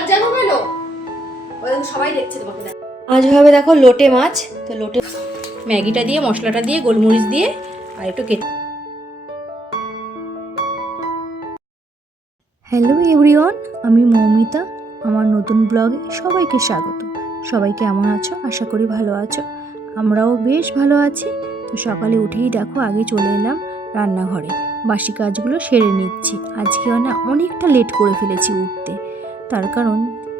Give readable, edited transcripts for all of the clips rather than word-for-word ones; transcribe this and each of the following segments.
রাত জানো কেন? সবাই দেখছে তোমাকে। আজ হবে দেখো লোটে মাছ। তো লোটে ম্যাগিটা দিয়ে, মশলাটা দিয়ে, গোলমরিচ দিয়ে আর একটু হ্যালো এভরিওয়ান, আমি মৌমিতা। আমার নতুন ব্লগে সবাইকে স্বাগত। সবাই কেমন আছো? আশা করি ভালো আছো। আমরাও বেশ ভালো আছি। তো সকালে উঠেই দেখো আগে চলে এলাম রান্নাঘরে, বাসি কাজগুলো সেরে নিচ্ছি। আজকে অনেকটা লেট করে ফেলেছি উঠতে, তার কারণ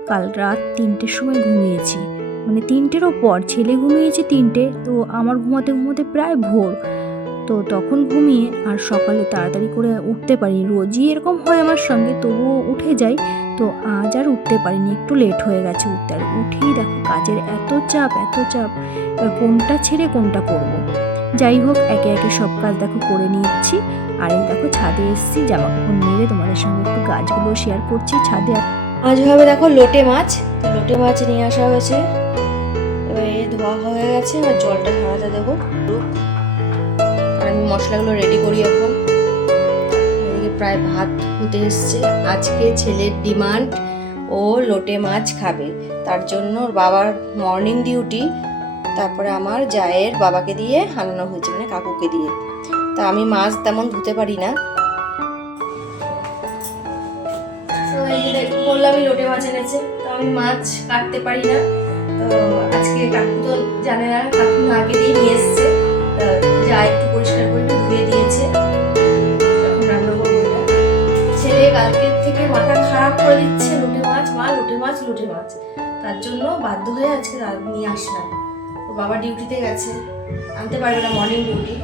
কাল রাত 3টের সময় ঘুমিয়েছি, মানে 3টেরও পর। ছেলে ঘুমিয়েছে 3টে, তো আমার ঘুমাতে ঘুমাতে প্রায় ভোর। তো তখন ঘুমিয়ে আর সকালে তাড়াতাড়ি করে উঠতে পারিনি। রোজই এরকম হয় আমার সঙ্গে, তবুও উঠে যাই। তো আজ আর উঠতে পারিনি, একটু লেট হয়ে গেছে উঠতে। আর উঠেই দেখো কাজের এত চাপ, এবার কোনটা ছেড়ে কোনটা করব। যাই হোক, একে একে সব কাজ দেখো করে নিচ্ছি। আর এই দেখো ছাদে এসেছি, জামা কাপড় মেরে তোমাদের সঙ্গে একটু গাছগুলো শেয়ার করছি ছাদে। আজ হবে দেখো লোটে মাছ। তো লোটে মাছ নিয়ে আসা হয়েছে, এবার ধোয়া হয়ে গেছে। এবার জলটা ঝরাতে দেবো। আর আমি মশলাগুলো রেডি করি এখন। এদিকে প্রায় ভাত হতে এসছে। আজকে ছেলের ডিমান্ড, ও লোটে মাছ খাবে। তার জন্য ওর বাবার মর্নিং ডিউটি, তারপরে আমার জায়ের বাবাকে দিয়ে আনানো হয়েছে, মানে কাকুকে দিয়ে। তা আমি মাছ তেমন ধুতে পারি না। তো এই যে বললামই লোটে মাছ এনেছে, তো আমি মাছ কাটতে পারি না। তো আজকে কাকু তো জানে না, কাকু আগে দিয়ে নিয়ে এসছে। যা একটু পরিষ্কার করে একটু ধুয়ে দিয়েছে, যখন রান্না করবো এটা। ছেলে কালকে থেকে মাথা খারাপ করে দিচ্ছে, লোটে মাছ মা, লোটে মাছ, লোটে মাছ। তার জন্য বাধ্য হয়ে আজকে নিয়ে আসলাম। তো বাবা ডিউটিতে গেছে, আনতে পারবে না, মর্নিং ডিউটি।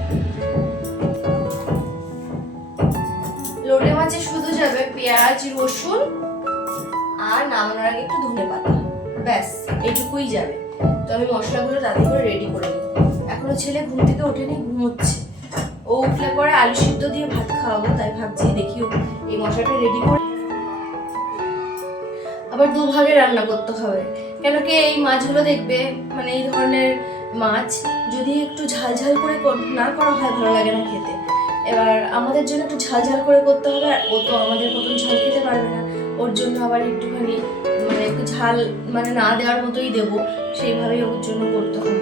লোটে মাছে শুধু যাবে পেঁয়াজ, রসুন আর নামানোর আগে একটু ধনেপাতা, ব্যাস এইটুকুই যাবে। তো আমি মশলাগুলো তাড়াতাড়ি করে রেডি করে নিই। এখনো ছেলে ঘুম থেকে ওঠেনি, ঘুমোচ্ছে। ও উঠলে পরে আলু সিদ্ধ দিয়ে ভাত খাওয়াবো, তাই ভাবছি দেখি এই মশলাটা রেডি করে। আবার দুভাগে রান্না করতে হবে, কেন কি এই মাছগুলো দেখবে, মানে এই ধরনের মাছ যদি একটু ঝাল ঝাল করে না করা হয় ভালো লাগে না খেতে। এবার আমাদের জন্য একটু ঝাল ঝাল করে করতে হবে, আর ও তো আমাদের মতন ঝাল খেতে পারবে না। ওর জন্য আবার একটুখানি মানে একটু ঝাল মানে না দেওয়ার মতোই দেবো, সেইভাবেই ওর জন্য করতে হবে।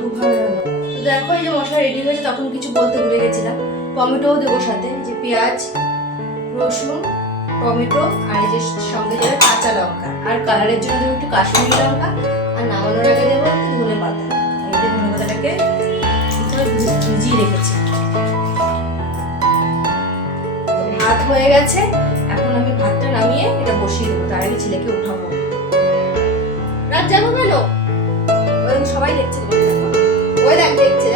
দুভাবে রান্না। তো দেখো এই যে মশলা রেডি হয়েছে, তখন কিছু বলতে ভুলে গেছিলাম। টমেটোও দেবো সাথে, যে পেঁয়াজ, রসুন, টমেটো, আর এই যে সঙ্গে দেবে কাঁচা লঙ্কা, আর কালারের জন্য দেবো একটু কাশ্মীরি লঙ্কা, আর নামানোর আগে দেবো একটু ধনে পাতা। এই যে ধনে পাতাটাকে ভিজিয়ে রেখেছি। তো ভাত হয়ে গেছে, এখন আমি ভাতটা নামিয়ে এটা বসিয়ে দেবো। তার আগে ছেলেকে উঠাবো। রাত জানো কেন? সবাই দেখছে তোমাকে, ওই দেখ দেখছে,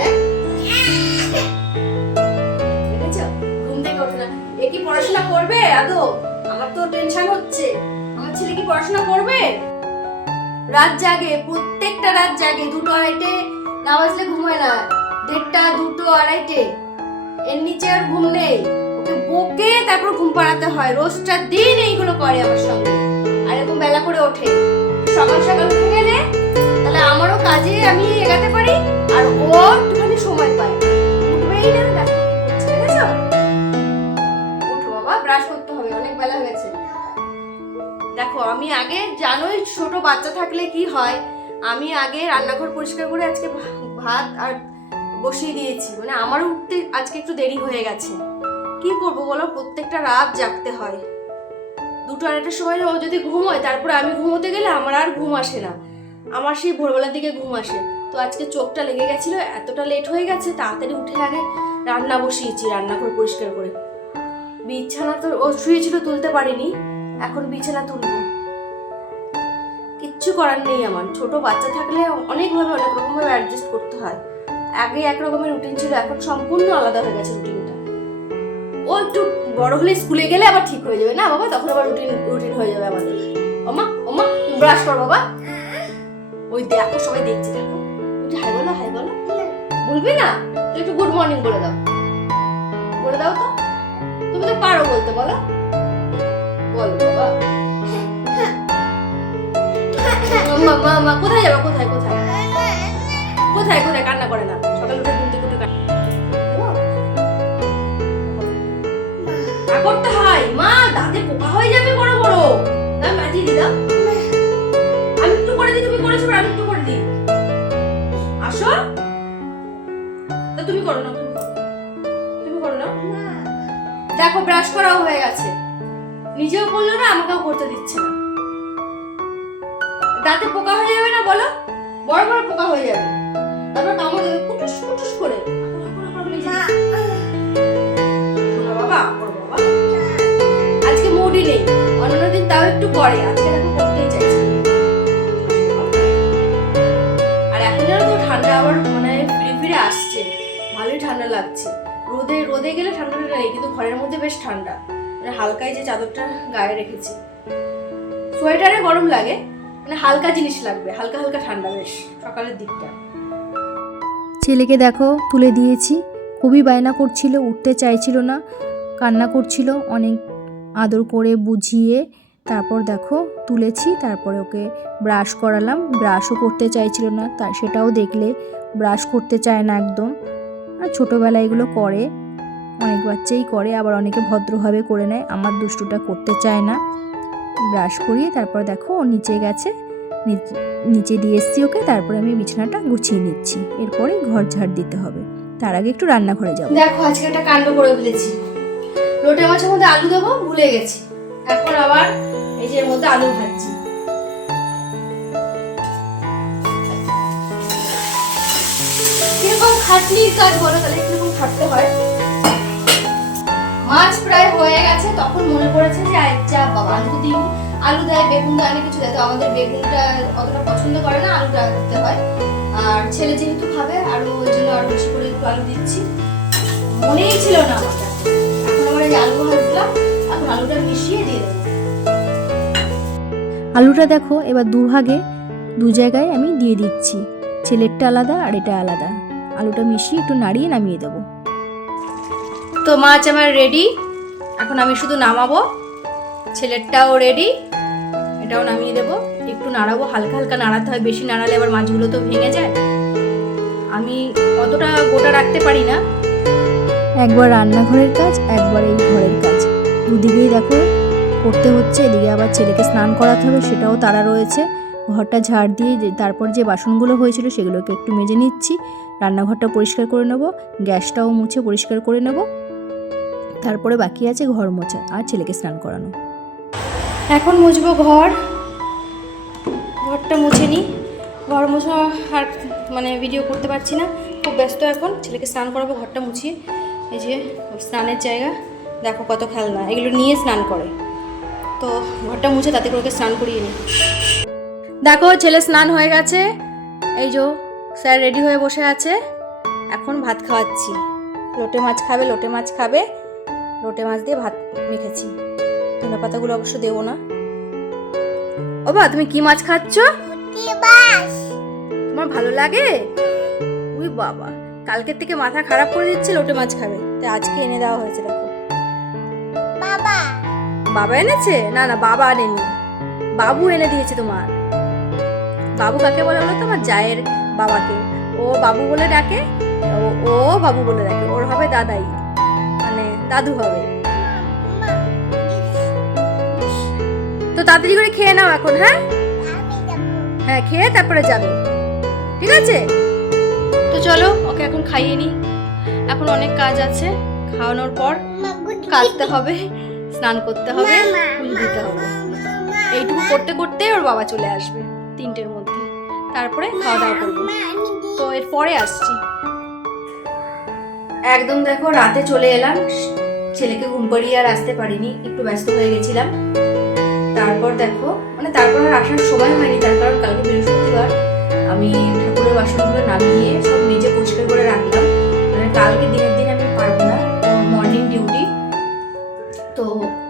দেখেছো? ঘুম থেকে ওঠে না। এ কি পড়াশোনা করবে আদৌ? আমার তো টেনশন হচ্ছে, আমার ছেলে কি পড়াশোনা করবে? রাত জাগে, প্রত্যেকটা রাত জাগে। 2টো 2:30 না বাজলে ঘুমায় না। 1:30, 2টো, 2:30 এর নিচে আর ঘুম নেই। ওকে বকে তারপর ঘুম পাড়াতে হয়। রোজটা দিন এইগুলো করে আমার সঙ্গে, আর এরকম বেলা করে ওঠে। সকাল সকাল উঠে গেলে তাহলে আমারও কাজে আমি এগাতে পারি, আর ও একটুখানি সময় পায়। উঠবেই না, দেখো কি করছে, দেখেছো? উঠো বাবা, ব্রাশ করতে হবে, অনেক বেলা হয়েছে। দেখো আমি আগে, জানোই ছোট বাচ্চা থাকলে কি হয়, আমি আগে রান্নাঘর পরিষ্কার করে আজকে ভাত আর বসিয়ে দিয়েছি। মানে আমার উঠতে আজকে একটু দেরি হয়ে গেছে। কি করবো বলো, প্রত্যেকটা রাত জাগতে হয়। 2টো 2:30টার সময় ও যদি ঘুমোয়, তারপরে আমি ঘুমোতে গেলে আমার আর ঘুম আসে না, আমার সেই ভোরবেলার দিকে ঘুম আসে। তো আজকে চোখটা লেগে গেছিলো, এতটা লেট হয়ে গেছে, তাড়াতাড়ি উঠে আগে রান্না বসিয়েছি, রান্নাঘর পরিষ্কার করে। বিছানা তো ও শুয়েছিল, তুলতে পারিনি, এখন বিছানা তুলবো। কিচ্ছু করার নেই, আমার ছোট বাচ্চা থাকলে অনেকভাবে অনেক রকমভাবে অ্যাডজাস্ট করতে হয়। আগে এক রকমের রুটিন ছিল, এখন সম্পূর্ণ আলাদা হয়ে গেছে রুটিনটা। ও একটু বড় হলে স্কুলে গেলে আবার ঠিক হয়ে যাবে না বাবা, তখন আবার রুটিন হয়ে যাবে আমাদের। ওমা ওমা ব্রাশ কর বাবা। ওই দেখো সবাই দেখছে, দেখো একটু হাই বলো, হাই বলো। বলবি না তো একটু গুড মর্নিং বলে দাও, বলে দাও তো। তুমি তো পারো বলতে, বলো বল বাবা। মা কোথায় যাবে, কোথায় কোথায় কোথায় কোথায়? কান্না করে না, সকালে উঠে ঘুম থেকে উঠে করতে হয়। মা দাঁতে পোকা হয়ে যাবে বড় বড়, না মাটি দি দাও। দেখো ব্রাশ করাও হয়ে গেছে, নিজেও করলো না, আমাকেও করতে দিচ্ছে না। দাঁতে পোকা হয়ে যাবে না বলো, বড় বড় পোকা হয়ে যাবে, তারপর কামড় দেবে কুটুস কুটুস করে। শোনো বাবা, করো বাবা। আজকে মুডই নেই, অন্যান্য দিন তাও একটু করে, আজকে দেখো করতেই চাইছে। আর এখন যেন তো ঠান্ডা আবার মানে ফিরে ফিরে আসছে, ভালোই ঠান্ডা লাগছে। রোদে গেলে ঠান্ডাটা নেই, কিন্তু ঘরের মধ্যে বেশ ঠান্ডা। মানে হালকাই যে চাদরটা গায়ে রেখেছি, সোয়েটারে গরম লাগে, মানে হালকা জিনিস লাগবে, হালকা হালকা ঠান্ডা বেশ সকালের দিকটা। ছেলেকে দেখো তুলে দিয়েছি, খুবই বায়না করছিল, উঠতে চাইছিল না, কান্না করছিল। অনেক আদর করে বুঝিয়ে তারপর দেখো তুলেছি। তারপরে ওকে ব্রাশ করালাম, ব্রাশও করতে চাইছিল না, সেটাও দেখলে ব্রাশ করতে চায় না একদম। আর ছোটোবেলায় এগুলো করে, অনেক বাচ্চাই করে, আবার অনেকে ভদ্রভাবে করে নেয়। আমার দুষ্টুটা করতে চায় না। ব্রাশ করিয়ে তারপর দেখো ও নিচে গেছে, নিচে দিয়ে এসছি ওকে। তারপরে আমি বিছানাটা গুছিয়ে নিচ্ছি, এরপরে ঘর ঝাড় দিতে হবে। তার আগে একটু রান্নাঘরে যাবো। দেখো আজকে একটা কাণ্ড করে ফেলেছি, লোটে মাছের মধ্যে আলু দেবো ভুলে গেছি, এখন আবার এই যে এর মধ্যে আলু ভাজছি। কিরকম খাটনির কাজ বলো তাহলে, কিরকম খাটতে হয়। মাছ প্রায় হয়ে গেছে, তখন মনে পড়েছে যে আচ্ছা বাবা আলু দিই, আলু দেয়, বেগুন দেয়, অনেক কিছু দেয়। তো আমাদের বেগুনটা অতটা পছন্দ করে না, আলুটা দিতে হয়। আর ছেলে যেহেতু খাবে আরো, ওই জন্য আরো বেশি করে একটু আলু দিচ্ছি। মনেই ছিল না আমার, এখন আমার এই আলু ভাজলাম, এখন আলুটা মিশিয়ে দিয়ে দেবো। আলুটা দেখো এবার দু জায়গায় আমি দিয়ে দিচ্ছি, ছেলেরটা আলাদা আর এটা আলাদা। আলুটা মিশিয়ে একটু নাড়িয়ে নামিয়ে দেবো। তো মাছ আমার রেডি, এখন আমি শুধু নামাবো। ছেলেরটাও রেডি, এটাও নামিয়ে দেবো। একটু নাড়াবো, হালকা হালকা নাড়াতে হয়, বেশি নাড়ালে আবার মাছগুলো তো ভেঙে যায়। আমি অতটা গোটা রাখতে পারি না। একবার রান্নাঘরের কাজ, একবার এই ঘরের কাজ, দুদিকেই দেখো করতে হচ্ছে। এদিকে আবার ছেলেকে স্নান করাতে হবে, সেটাও তাড়া রয়েছে। ঘরটা ঝাড় দিয়ে তারপর যে বাসনগুলো হয়েছিল সেগুলোকে একটু মেজে নিচ্ছি। রান্নাঘরটা পরিষ্কার করে নেব, গ্যাসটাও মুছে পরিষ্কার করে নেব। তারপরে বাকি আছে ঘর মোছা আর ছেলেকে স্নান করানো। এখন মুছবো ঘরটা মুছে নিই। ঘর মোছা আর মানে ভিডিও করতে পারছি না, খুব ব্যস্ত এখন। ছেলেকে স্নান করাবো, ঘরটা মুছিয়ে। এই যে স্নানের জায়গা, দেখো কত খেলনা, এগুলো নিয়ে স্নান করে। তো ঘরটা মুছে তাতে করে ওকে স্নান করিয়ে নিই। দেখো ছেলে স্নান হয়ে গেছে, এই যে স্যার রেডি হয়ে বসে আছে। এখন ভাত খাওয়াচ্ছি। লোটে মাছ খাবে, লোটে মাছ দিয়ে ভাত মেখেছি। ধনে পাতাগুলো অবশ্য দেবো না। ও বা, তুমি কি মাছ খাচ্ছ? তোমার ভালো লাগে? উই বাবা, কালকের থেকে মাথা খারাপ করে দিচ্ছে, লোটে মাছ খাবে, তাই আজকে এনে দেওয়া হয়েছে। দেখো বাবা এনেছে? না বাবা আনেনি, বাবু এনে দিয়েছে তোমার। বাবু কাকে বলে বলো তো? আমার জায়ের বাবাকে। ও বাবু বলে ডাকে, ও বাবু বলে ডাকে। ওর হবে দাদাই, মানে দাদু হবে। তো তাড়াতাড়ি করে খেয়ে নাও এখন। হ্যাঁ খেয়ে তারপরে যাবে, ঠিক আছে? তো চলো ওকে এখন খাইয়ে নি। এখন অনেক কাজ আছে, খাওয়ানোর পর কাচতে হবে, স্নান করতে হবে, ফুল দিতে হবে। এইটুকু করতে করতে ওর বাবা চলে আসবে 3টের মধ্যে, তারপরে খাওয়া দাওয়া করবো। তো এরপরে আসছি। একদম দেখো রাতে চলে এলাম, ছেলেকে ঘুম পাড়িয়ে আর আসতে পারিনি, একটু ব্যস্ত হয়ে গেছিলাম। তারপর দেখো তারপর আর আসার সময় হয়নি, তার কারণ কালকে বৃহস্পতিবার। আমি ঠাকুরের বাসনগুলো নামিয়ে সব মেজে পরিষ্কার করে রাখলাম। কালকে দিনের দিন আমি পারবো না, মর্নিং ডিউটি, তো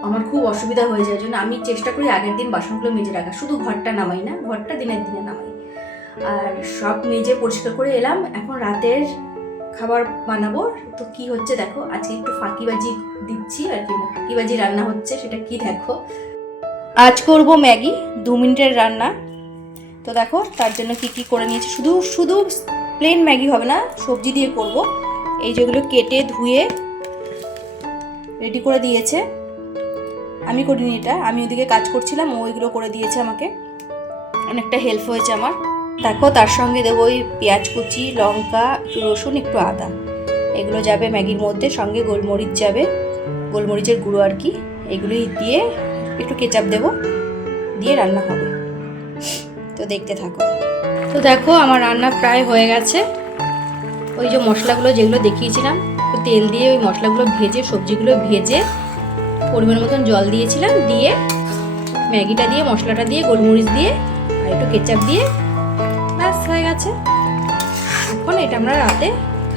আমার খুব অসুবিধা হয়ে যায়। জন্য আমি চেষ্টা করি আগের দিন বাসনগুলো মেজে রাখা, শুধু ঘরটা নামাই না, ঘরটা দিনের দিনে নামাই। আর সব মেজে পরিষ্কার করে এলাম। এখন রাতের খাবার বানাবো। তো কি হচ্ছে দেখো, আজকে একটু ফাঁকিবাজি দিচ্ছি আর কি, ফাঁকিবাজি রান্না হচ্ছে। সেটা কি দেখো, আজ করব ম্যাগি, 2 মিনিটের রান্না। তো দেখো তার জন্য কি করে নিয়েছি। শুধু প্লেন ম্যাগি হবে না, সবজি দিয়ে করব। এই যেগুলো কেটে ধুয়ে রেডি করে দিয়েছে, আমি করিনি এটা, আমি ওদিকে কাজ করছিলাম, ও এগুলো করে দিয়েছে আমাকে, অনেকটা হেল্প হয়েছে আমার। দেখো তার সঙ্গে দেবো ওই পেঁয়াজ কুচি, লঙ্কা, একটু রসুন, একটু আদা, এগুলো যাবে ম্যাগির মধ্যে, সঙ্গে গোলমরিচ যাবে। গোলমরিচের গুঁড়ো আর কি, এগুলোই দিয়ে একটু কেচাপ দেবো, দিয়ে রান্না হবে। তো দেখতে থাকো। তো দেখো আমার রান্না প্রায় হয়ে গেছে। ওই যে মশলাগুলো যেগুলো দেখিয়েছিলাম, তো তেল দিয়ে ওই মশলাগুলো ভেজে, সবজিগুলো ভেজে পরিমাণ মতন জল দিয়েছিলাম, দিয়ে ম্যাগিটা দিয়ে, মশলাটা দিয়ে, গোলমরিচ দিয়ে আর একটু কেচাপ দিয়ে ব্যাস হয়ে গেছে। এখন এটা আমরা রাতে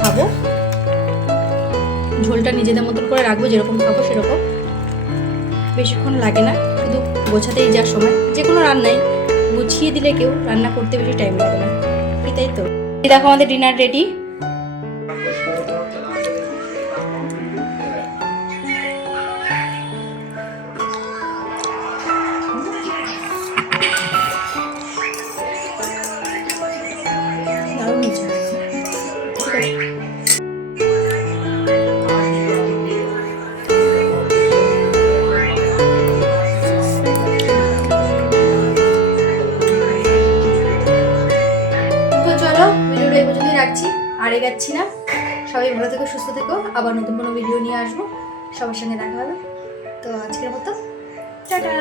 খাবো। ঝোলটা নিজেদের মতন করে রাখবো, যেরকম খাবো সেরকম, বেশিক্ষণ লাগে না, শুধু গোছাতেই যা সময়। যে কোনো রান্নাই গুছিয়ে দিলে কেউ রান্না করতে বেশি টাইম লাগে না, এটাই তো। এই দেখো আমাদের ডিনার রেডি। রাখছি, আর এগাচ্ছি না। সবাই ভালো থেকো, সুস্থ থেকো, আবার নতুন কোনো ভিডিও নিয়ে আসবো, সবার সঙ্গে দেখা হবে। তো আজকের মতো টাটা।